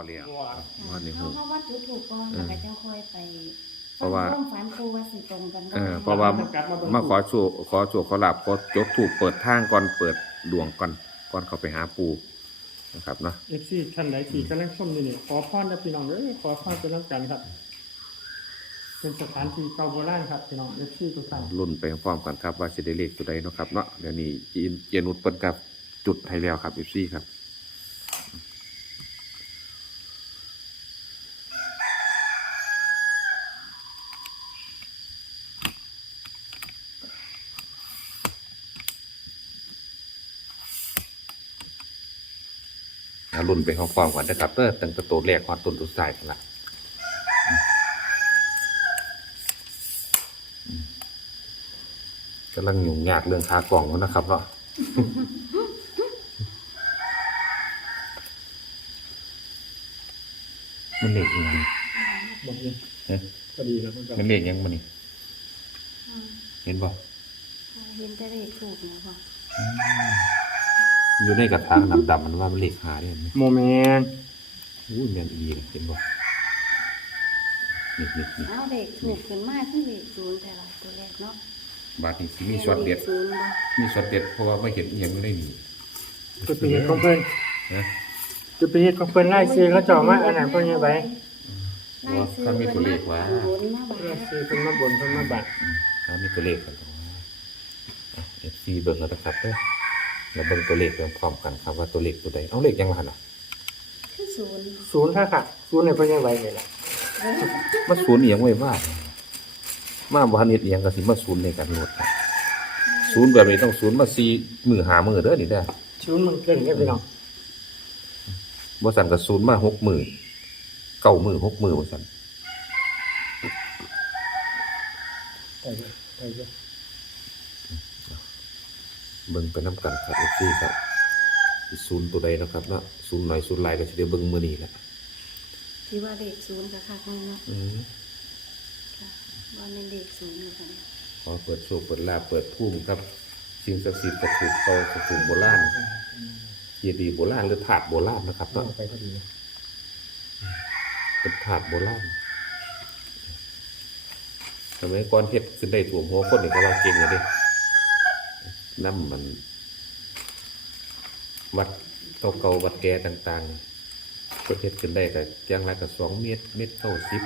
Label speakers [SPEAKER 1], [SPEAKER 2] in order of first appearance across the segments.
[SPEAKER 1] แล้ว
[SPEAKER 2] ว่าในหู
[SPEAKER 1] เพราะว่าจุดถูกก่อนแล้วก็จะค่อยไป
[SPEAKER 2] เพราะว่า
[SPEAKER 1] ต้องฝันครูว่าสิตรงกันบ่
[SPEAKER 2] เพราะว่ามาขอโชคขอลาบขอจดถูกเปิดทางก่อนเปิดดวงก่อนเขาไปหาปูนะครับเนาะ
[SPEAKER 3] FC ท่านใดที่กำลังชมอยู่นี่ขอพรนะพี่น้องเด้อขอพรเป็นน้ำกันครับเป็นสถานที่เก่าโบราณครับพี่น้อง FC ทุกท่าน
[SPEAKER 2] รุ่นไปพร้อมกันครับว่าสิได้เลขตัวใดเนาะครับเนาะเดี๋ยวนี้เจนุชเปิ้นกับจุดให้แล้วครับ FC ครับรุ่นไปพร้อมๆกันนะครับตั้งแต่ตัวแรกฮอดต้นตัวสายกันละกำลังยุ่งยากเรื่องคากล่องแล้วนะครับเนาะมันเลขยัง
[SPEAKER 3] บอกเลย
[SPEAKER 2] เอ๊ะ
[SPEAKER 3] ก็ดีครับมันก็
[SPEAKER 2] มันเลขยังมันนี่
[SPEAKER 1] อืม
[SPEAKER 2] เห็นบ่
[SPEAKER 1] เห็นแต่เลขถูกนะพ่อ
[SPEAKER 2] อยู่ในกระถางดำๆมันว่ามันเลขหาได้ไหม
[SPEAKER 3] โมเมนต์
[SPEAKER 2] อุ้ยแม่นอีเลยเห็นบ่นี่
[SPEAKER 1] เอาเลขถูกขึ้นมาคือเลขศูนย์แต่ละตัวแรกเนาะ
[SPEAKER 2] บาทนี้สิมีช็อตเด็ด
[SPEAKER 1] ลขศูนย์บ่
[SPEAKER 2] มีช็อตเด็ดเพราะว่าไม่เห็นอีหยังอยู่ในนี่
[SPEAKER 3] จะเป็นเหตุของเพิ่น
[SPEAKER 2] นะ
[SPEAKER 3] จะเป็นเหตุของเพิ่นไล่ซื้อเขาเจ่อมาอันไหนเพิ่นยังไง
[SPEAKER 1] ไล่ซื้อ
[SPEAKER 2] เขามีตัวเลขว่า
[SPEAKER 1] บนมาบ่
[SPEAKER 3] ไล่ซื้อเพิ่นมาบนเพิ่นมาบัด
[SPEAKER 2] เขามีตัวเลขกันFC เบิ่งแล้วนะครับเด้อแล้วเบิ่งตัวเลขพร้อมๆกันครับว่าตัวเลขตัวใดเอาเลขยังว่าล่ะ
[SPEAKER 1] คือศูนย์
[SPEAKER 3] ศูนย์ค่ะศูนย์ในเพิ่นยังไงเลยล่ะ
[SPEAKER 2] มาศูนย์อีหยังไว้ว่ามาบ่ทันเฮ็ดอีหยังก็สิมาศูนย์ในการโหลดครับศูนย์แบบนี้ต้องศูนย์มา4มื้อ5มื้อเด้อนี่เด้อ
[SPEAKER 3] ศูนย์มันเก่งแค่พี่น้อง
[SPEAKER 2] บ่สั่นก็ศูนย์มา6มื้อ9มื้อ6มื้อบ่สั่น
[SPEAKER 3] ได้เยอะ
[SPEAKER 2] เบิ่งไปนํกันครับ FC ครับสิศูนย์ตัวใดนะครับเนาะศูนย์หน่อยศูนย์หลายก็สิได้เบิ่งมื้อนี้แหละ
[SPEAKER 1] ที่ว่าเลขศูนย์ก็คักแม่นเนาะ
[SPEAKER 2] อือ
[SPEAKER 1] ค่ะว่าแม่นเลขศูนย์อยู่ค่ะเนี่ย
[SPEAKER 2] ขอเปิดโชคเปิดลาภเปิดภูมิครับสิ่งศักดิ์สิทธิ์วัตถุเก่าวัตถุโบราณเจดีย์โบราณหรือถาดโบราณนะครับ
[SPEAKER 3] เอา
[SPEAKER 2] เนาะ
[SPEAKER 3] ไปพอดี
[SPEAKER 2] เป็นถาดโบราณสมัยก่อนเฮ็ดขึ้นได้ถ่วมหัวคนนี่ก็ว่าเก่งเลยเด้นำมัน วัดเก่าๆวัดแก่ต่างๆก็เฮ็ดขึ้นได้ก็อย่างไรก็2 เมตร90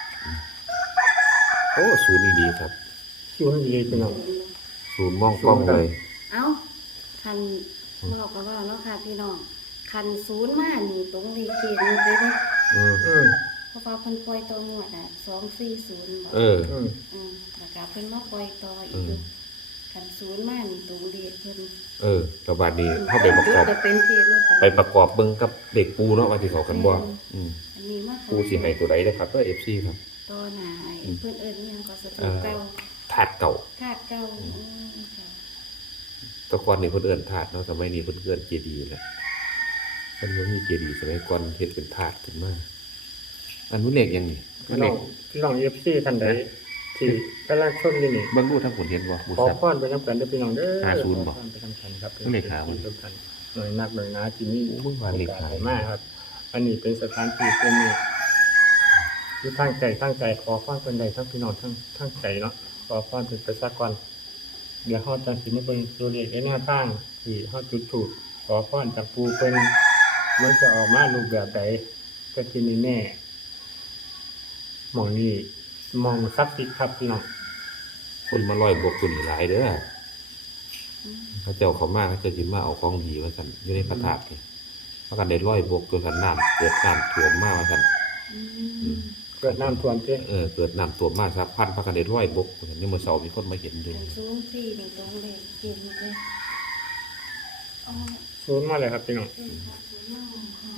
[SPEAKER 2] โอ้ศูนย์นี่ดีครับ
[SPEAKER 3] ศูนย์เลยพี่น้อง
[SPEAKER 2] ศูนย์มองกล้องเลย
[SPEAKER 1] เอ้าคันบอกก็ว่าเนาะค่ะพี่น้องคันศูนย์มานี่ตรงเลขเกณฑ์นี่เลยเนาะ
[SPEAKER 2] อืม
[SPEAKER 1] เพราะว่าเพิ่นปล่อยตัวงวดอ่ะ240บ่
[SPEAKER 2] เออ
[SPEAKER 1] แล้วก็เพิ่นมาปล่อยต่ออีกอยู่คันศูนย์มานี่ตรงเลขเพิ่น
[SPEAKER 2] ระบาดนี้เข้าไปประกอบ
[SPEAKER 1] จะเป็นเกณฑ์เนาะ
[SPEAKER 2] ไปประกอบเบิ่งกับเด็กปูเนาะว่าสิเขากันบ่อืม
[SPEAKER 1] อันนี้มา
[SPEAKER 2] ปูสิให้ตัวใดนะครับก็ FC ครับ
[SPEAKER 1] ต่อหน้าให้เพิ่นเอิ้นอิหยังก็สถูเก่า
[SPEAKER 2] ถาดเก่า
[SPEAKER 1] คาดเก่าค่ะ
[SPEAKER 2] แตะก่อนนี่เพิ่นเอิ้นถาดเนาะสมัยนี้เพิ่นเอิ้นเจดีย์แหละเพิ่นบ่มีเจดีย์สมัยก่อนเฮ็ดเป็นถาดขึ้นมาอันนู้นเลขยังนี่
[SPEAKER 3] พี่
[SPEAKER 2] มัน
[SPEAKER 3] น้
[SPEAKER 2] เล
[SPEAKER 3] อง
[SPEAKER 2] ข
[SPEAKER 3] พี่น้อง FC ท่านใดที่กำลังชมอยู่นี่
[SPEAKER 2] เบิ่งดูทางผลเห็นบ่บู
[SPEAKER 3] ขอ
[SPEAKER 2] ซับ
[SPEAKER 3] พรไปน้ำกันเด้อพี่น้องเด้อ
[SPEAKER 2] 50บ่
[SPEAKER 3] ขอพรไปน้ำกันครับ
[SPEAKER 2] เลขหาบ่
[SPEAKER 3] ทุกท่านหน่วยนักหน่วยนาที่นี่
[SPEAKER 2] โอ้มึงว่าเลขหา
[SPEAKER 3] มากครับ อันนี้เป็นสถานที่เป็นนี่ที่ตั้งใจขอพรเป็นใดทั้งพี่น้องทั้งใจเนาะขอพรเป็นประชากรเดี๋ยวเฮาจังสิมาเบิ่งตัวเลขในแนวทางที่เฮาจุดถูกขอพรจากปู่เพิ่นมันจะออกมารูปแบบใดก็สิมีแน่หมองนี้มองศักดิ์สิทธิ์ครับพี่น้อง
[SPEAKER 2] คนมาร้อยบวกตัวนี้หลายเด้อเขาเจ้าเขามาเขาเจ้าสิมาเอาของดีว่าซั่นอยู่ในพระธาตุนี่เพราะกันได้ร้อยบวกตัวสันน้ำเกิดน้ำท่วมมาว่าซั่น
[SPEAKER 3] เกิดน้ำท่วมเด้
[SPEAKER 2] เกิดน้ำท่วมมาสักพันพระกันได้ร้อยบวกว่าซั่นนี่มื้อเช้ามีคนมาเห็นอยู่
[SPEAKER 1] คันสูงสี่นี่ตรงเลขเกณฑ์เลยอ๋อ
[SPEAKER 3] ศูนย์มาเลยครับพี่น้อง
[SPEAKER 1] เป็นค่ะศูนย์มาค่ะ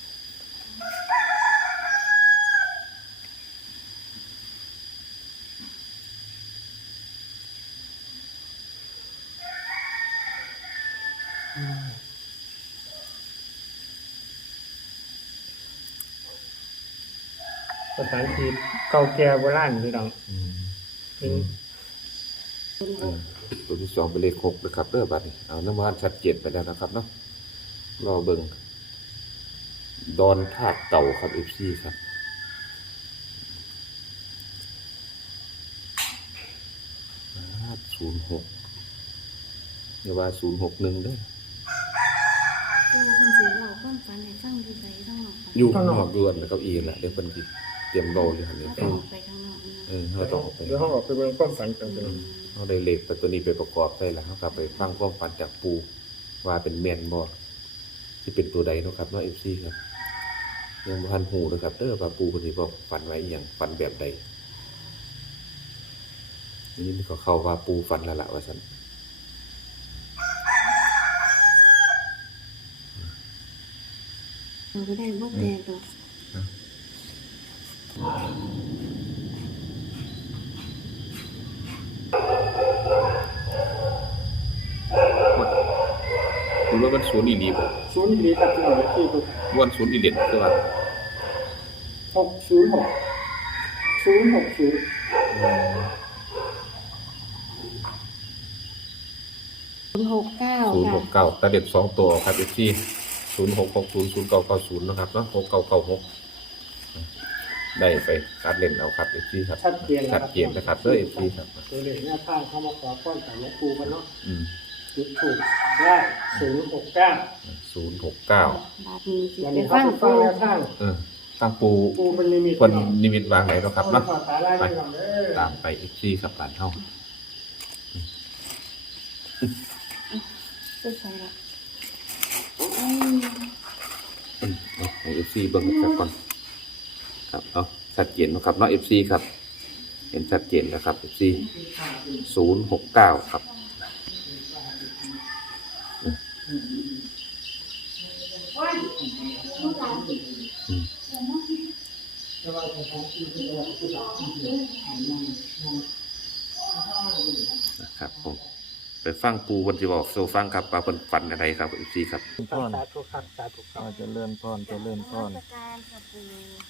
[SPEAKER 3] สถานที่เก่าแก่โบราณพี่น้อง เป็น
[SPEAKER 2] ตัวที่2เป็นเลข6นะครับเด้อบัดนี้เอาน้ำมันชัดเจนไปแล้วนะครับเนาะรอเบิ่งดอนธาตุเต่าครับ FC ครับ06อย่าว่า061เด้อ
[SPEAKER 1] ปูเพิ่นสิเล่าความฝันให้ฟังอยู่ไสทั้งนอกฝัน
[SPEAKER 2] อยู่ข้างนอกอยู่อันเก้าอี้แหละเดี๋ยวเพิ่นสิเตรียมเว้าอยู่หั่นนี่
[SPEAKER 1] ถ้าต้องออกไปข้างนอกนะ
[SPEAKER 2] เราต้องออกไป
[SPEAKER 3] เดี๋ยวเขาออกไปเบิ่งความฝันกันพี่น้อง
[SPEAKER 2] เราได้เลขแต่ตัวนี้ไปประกอบใส่แล้วเฮาก็ไปฟังความฝันจากปู่ว่าเป็นแม่นบ่สิเป็นตัวใดเนาะครับเนาะ FC ครับยังบ่ทันฮู้เด้อครับเด้อว่าปู่เพิ่นสิบอกฝันไว้อีหยังฝันแบบใดนี่มันก็เข้าว่าปู่ฝันแล้วล่ะว่าซั่น
[SPEAKER 1] เราก็ได้บ่แตกดอก
[SPEAKER 2] คุณว่ามันศูนย์อีหลีบ่
[SPEAKER 3] ศูนย์นี้ครับพี่น้องที่ทุก
[SPEAKER 2] ม่วนศูนย์อีเด็ดคือว่า
[SPEAKER 3] 606 060
[SPEAKER 1] 069ค่ะ
[SPEAKER 2] 069ตาเด็ด2ตัวครับ FC 0660 0990เนาะครับเนาะ6996ได้ไปการเล่นเอาครับ FC ครับ
[SPEAKER 3] ชัดเจน
[SPEAKER 2] ชัดเจนนะครับเด้อ FC ครับ
[SPEAKER 3] ตัวเลขหน้าทางเข้ามาขอป้อนกับหลวงปู่กันเนาะ
[SPEAKER 2] อืม
[SPEAKER 3] จุดถูกได้069
[SPEAKER 2] 069
[SPEAKER 1] บาดนี้สิ
[SPEAKER 3] วัน
[SPEAKER 1] ไป
[SPEAKER 3] นี้
[SPEAKER 1] ฟั
[SPEAKER 3] เขา
[SPEAKER 1] ง
[SPEAKER 3] ไปฟัง
[SPEAKER 1] ปู
[SPEAKER 3] แนวทาง
[SPEAKER 2] ตั้งปู
[SPEAKER 3] ปูเป็นนิมิต
[SPEAKER 2] คนนิมิตวางไหนเนาะครับ
[SPEAKER 3] เอา
[SPEAKER 2] เนาะ
[SPEAKER 3] ขอตาได้พี่น้องเด้อ
[SPEAKER 2] ตามไป FC ครับบ้านเฮา
[SPEAKER 1] ไปใส่ละ
[SPEAKER 2] เอาให้ FC เบิ่งกันก่อนครับเอาชัดเจนเนาะครับเนาะ FC ครับ เห็นชัดเจนแล้วครับ FC 069ครับนะครับผมไปฟังปูวันที่บอกโซฟังครับว่าเพิ่นฝันอะไรครับ FC ครับ
[SPEAKER 3] สาธุครับสาธุครับ
[SPEAKER 4] จะเลื่อนพรจะเลื่อนพร
[SPEAKER 1] ราชการค่ะปู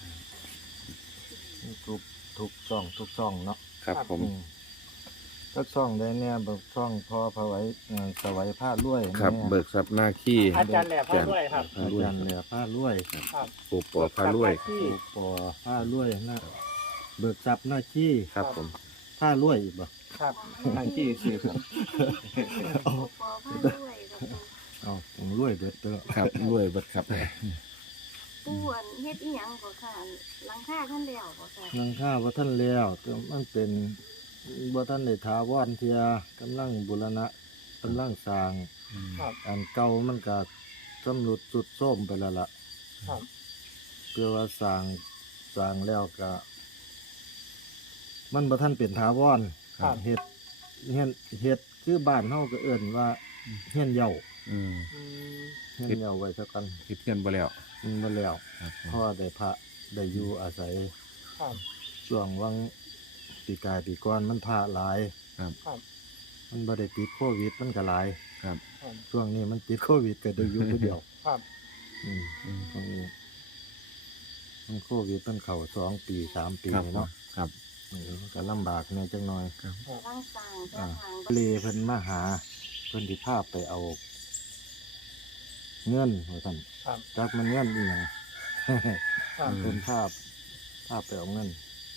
[SPEAKER 4] ทุกช่องเนาะ
[SPEAKER 2] ครับผม
[SPEAKER 4] ก็ช่องได้เนี่ยแบบช่องพอพระไว้สวัยผ้าล้วย
[SPEAKER 2] ครับ
[SPEAKER 4] เนี่ย
[SPEAKER 2] เบิกทรัพย์หน้าขี้
[SPEAKER 3] อาจารย์แหลมพาด้วยครับ
[SPEAKER 4] อาจารย์เหลือผ้าล้วย
[SPEAKER 3] ครับ
[SPEAKER 2] ปูปอพารวย
[SPEAKER 3] ที่
[SPEAKER 4] ปูปอผ้าล้วยนะเบิกทรัพย์หน้าขี้
[SPEAKER 2] ครับผม
[SPEAKER 4] ผ้าล้วยอีกบ่
[SPEAKER 3] ครับทางที่สี่ครับ
[SPEAKER 1] ปอผ้าด้วยค่ะปู
[SPEAKER 4] เอาผมล้วยเบิดเด้อ
[SPEAKER 2] ครับรวยเบิดครับ
[SPEAKER 1] ปูอันเฮ็ดอีหยังก็ค่ะหลังคาท่านแล้วก็ค่ะ
[SPEAKER 4] นังข้าว่าท่านแล้วแต่มันเป็นว่าท่านได้ถาวรเทียกำลังบูรณะกำลังสร้าง
[SPEAKER 3] ครับ
[SPEAKER 4] อันเก่ามันก็สำรุดสุดโทรมไปแล้วล่ะ
[SPEAKER 3] ครับ
[SPEAKER 4] เพื่อว่าสร้างแล้วก็ มันบ่ทันเป็นถาวร
[SPEAKER 3] ครับ
[SPEAKER 4] เฮ็ดคือบ้านเฮาก็เอิ้นว่าเฮียนเหย้า
[SPEAKER 3] อืม
[SPEAKER 4] เฮียนเหย้าไว้ซะกัน
[SPEAKER 2] คิดเทียนบ่แล้ว
[SPEAKER 4] มันบ่แล้ว
[SPEAKER 2] ครับ
[SPEAKER 4] เพราะว่าได้พระได้อยู่อาศัย
[SPEAKER 3] ครับ
[SPEAKER 4] ช่วงวังปีกายปีก่อนมันพระหลาย
[SPEAKER 3] ครับ
[SPEAKER 4] มันบ่ได้ติดโควิดมันก็หลาย
[SPEAKER 2] ครับ
[SPEAKER 3] ครับ
[SPEAKER 4] ช่วงนี้มันติดโควิดก็ได้อยู่ผู้เดียว
[SPEAKER 3] ครับ
[SPEAKER 4] ตรงนี้มันโควิดมันเข้า2 ปี 3 ปี
[SPEAKER 2] ครับ
[SPEAKER 4] เนาะ
[SPEAKER 2] ครับ
[SPEAKER 4] มันก็ลำบากแหน่จักหน่อย
[SPEAKER 1] กำลังสร้างเจ้าทาง
[SPEAKER 4] เลเพิ่นมาหาเพิ่นสิพาไปเอาเงินว่าซั่น
[SPEAKER 3] ครับ
[SPEAKER 4] จักมันเงินอีหยัง
[SPEAKER 3] ครับ
[SPEAKER 4] เพิ่นพาไปเอาเงิน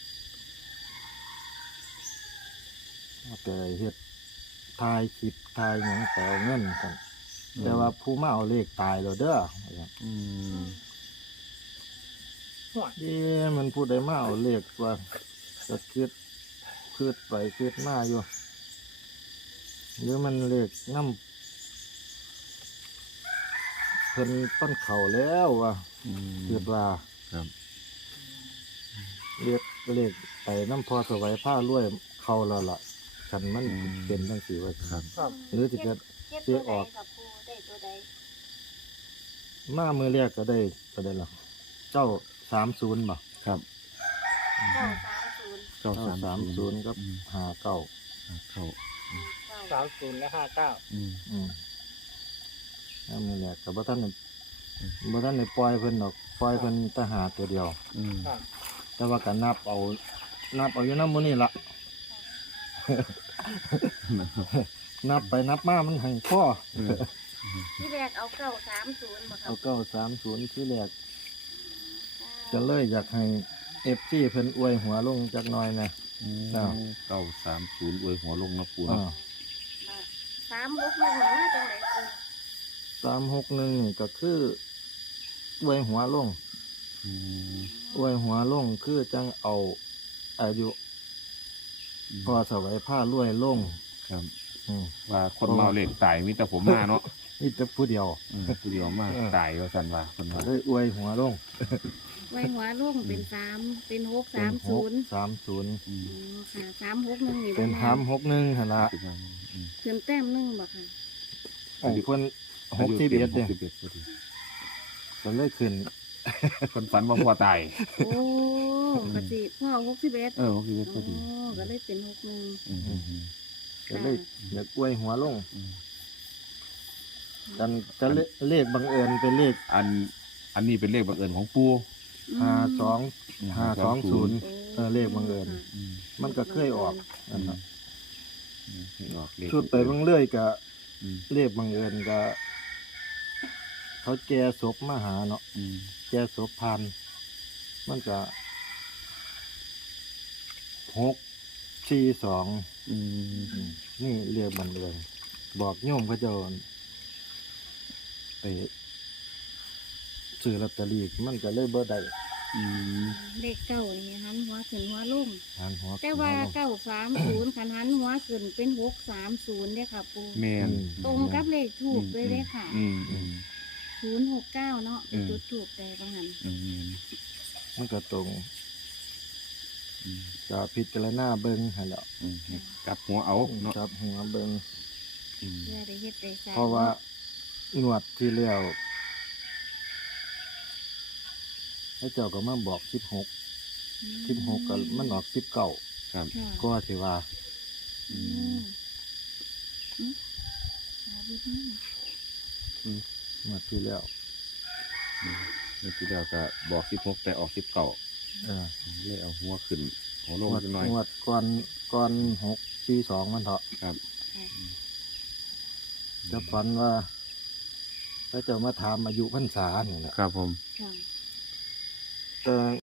[SPEAKER 4] พาไปเฮ็ดถ่ายคลิปถ่ายหยังไปเอาเงินกันแต่ว่าผู้มาเอาเลขตายแล้วเด้อว่าซั่น
[SPEAKER 2] อืม
[SPEAKER 4] มันผู้ใดมาเอาเลขว่าก็คิดไปคิดมาอยู่หรือมันเลขนำเพิ่นต้นเขาแล้วว่า คิดว่า
[SPEAKER 2] ครับ
[SPEAKER 4] เลขไปน้ำพอสวัยผ้ารวยเขาแล้วล่ะคันมันเป็นจังซี่ว่า
[SPEAKER 2] ครับ
[SPEAKER 3] ครับ
[SPEAKER 4] หรือสิเกิด
[SPEAKER 1] เฮ็ดตัวใดกับปูได้ตัวใด
[SPEAKER 4] มามือแรกก็ได้ล่ะเจ้า30บ่
[SPEAKER 2] ครับ
[SPEAKER 1] 930
[SPEAKER 4] เจ้า30กับ59
[SPEAKER 2] เข้า
[SPEAKER 3] 30และ59
[SPEAKER 4] อืมแล้วมือแรกก็บ่ทันได้ปล่อยเพิ่นดอกปล่อยเพิ่นแตหาตัวเดียว
[SPEAKER 3] ครับ
[SPEAKER 4] แต่ว่าก็นับเอาอยู่นำมื้อนี้ล่ะ นับไปนับมามันให้พอ
[SPEAKER 1] ที่แรกเอา930บ่ครั
[SPEAKER 4] เอา
[SPEAKER 1] บ
[SPEAKER 4] 930ที่แรกก็เลยอยากให้FC เพิ่นอวยหัวลงจักหน่อยนะ อ้าว
[SPEAKER 2] 930อวยหัวลงนะปู
[SPEAKER 4] อ่า
[SPEAKER 2] เนาะ
[SPEAKER 1] 361นี่มาจังไดปู
[SPEAKER 4] 361นี่ก็คืออวยหัวลง
[SPEAKER 2] อืม
[SPEAKER 4] อวยหัวลงคือจังเอาอายุพอสวัยผ้ารวยลง
[SPEAKER 2] ครับ
[SPEAKER 4] อืม
[SPEAKER 2] ว่าคนเมาเหล็กตายมีแต่ผมมาเนาะ
[SPEAKER 4] นี่แต่ผู้เดียว
[SPEAKER 2] ผู้เดียวมาตายว่าซั่นว่าคนว่า
[SPEAKER 4] เลยอวยหัวลง
[SPEAKER 1] ไว้หัวลงเป็น3เป็น
[SPEAKER 4] เป็น
[SPEAKER 1] 630
[SPEAKER 4] 630
[SPEAKER 2] อืม
[SPEAKER 1] อ๋อค่ะ361นี่
[SPEAKER 4] เป็น
[SPEAKER 1] บ่แม่
[SPEAKER 4] 361หั่นล่ะ
[SPEAKER 2] คือว่าอืม
[SPEAKER 1] ขึ้นแต้มหนึงบ่ค่ะ
[SPEAKER 4] ไอ้เพิ่น61เนี่ย
[SPEAKER 2] 61พอดี
[SPEAKER 4] ก็เลยขึ้น
[SPEAKER 2] คนฝันว่าพ่อตาย
[SPEAKER 1] โอ้กะสิพ่อ61
[SPEAKER 2] 61พอดี
[SPEAKER 1] อ๋อก็เลยเป็น61
[SPEAKER 2] อืมอืมอืม
[SPEAKER 4] ก็เลยอยากอวยหัวลง
[SPEAKER 2] อืม
[SPEAKER 4] กันจะเลขบังเอิญเป็นเลข
[SPEAKER 2] อันนี้เป็นเลขบังเอิญของปู
[SPEAKER 4] 520เลขบังเอิญ
[SPEAKER 2] อืม
[SPEAKER 4] มันก็เคยออกนั่นน่ะ
[SPEAKER 2] อืมให้ออกเลข
[SPEAKER 4] ชุดไปเบิ่งเรื่อยก็
[SPEAKER 2] อืม
[SPEAKER 4] เลขบังเอิญก็เขาแจศพมาหาเนาะ
[SPEAKER 2] อืม
[SPEAKER 4] แจศพพันมันก็642
[SPEAKER 2] อืม
[SPEAKER 4] นี่เรียกบังเอิญบอกโยมเขาเจ้าไปซื้อลอตเตอรี่มันก็เลยบ่ได้
[SPEAKER 2] อืม
[SPEAKER 1] เลขเก้านี่หันหัวขึ้นหัวลง
[SPEAKER 4] หันหัว
[SPEAKER 1] แต่ว่า
[SPEAKER 4] ขึ้นม
[SPEAKER 1] 930คันหันหัวขึ้นเป็น630เด้อค่ะปู
[SPEAKER 2] แม่น
[SPEAKER 1] ตรงกับเลขถูกเลยเด้อค่ะ
[SPEAKER 2] อืมอืม
[SPEAKER 1] 069เนาะ
[SPEAKER 2] อืม
[SPEAKER 1] จุดถูกแต่ว่างั้น
[SPEAKER 2] อืม
[SPEAKER 4] มันก็ตรง
[SPEAKER 2] อืม
[SPEAKER 4] ก็พิจารณาเบิ่งหั่นแหละ
[SPEAKER 2] อืมกลับหัวเอาเนาะ
[SPEAKER 4] ครับหัวเบิ่ง
[SPEAKER 2] อืม
[SPEAKER 1] เพื่อได้เฮ็ดได้สร้าง
[SPEAKER 4] เพราะว่าหนวดที่แล้วให้เจ้าก็มาบอก16ก็มันออก19
[SPEAKER 2] ครับ
[SPEAKER 1] ค่ะ
[SPEAKER 4] ก็สิว่า
[SPEAKER 1] อืมอืมเอาไปทำ
[SPEAKER 4] หนวดที่แล้ว
[SPEAKER 2] เมื่อที่แล้วก็บอก16แต่ออก19
[SPEAKER 4] เออ
[SPEAKER 2] เลยเอาหัวขึ้นหัวล
[SPEAKER 4] ห
[SPEAKER 2] ง
[SPEAKER 4] นวด
[SPEAKER 2] จักหน่อย
[SPEAKER 4] หนวดก่อน642มันเถาะ
[SPEAKER 2] ครับ
[SPEAKER 4] จะฝันว่าพระเจ้ามาถามอายุพรรษานี่แหละ
[SPEAKER 2] ครับผม
[SPEAKER 1] ค่ะ
[SPEAKER 4] แต่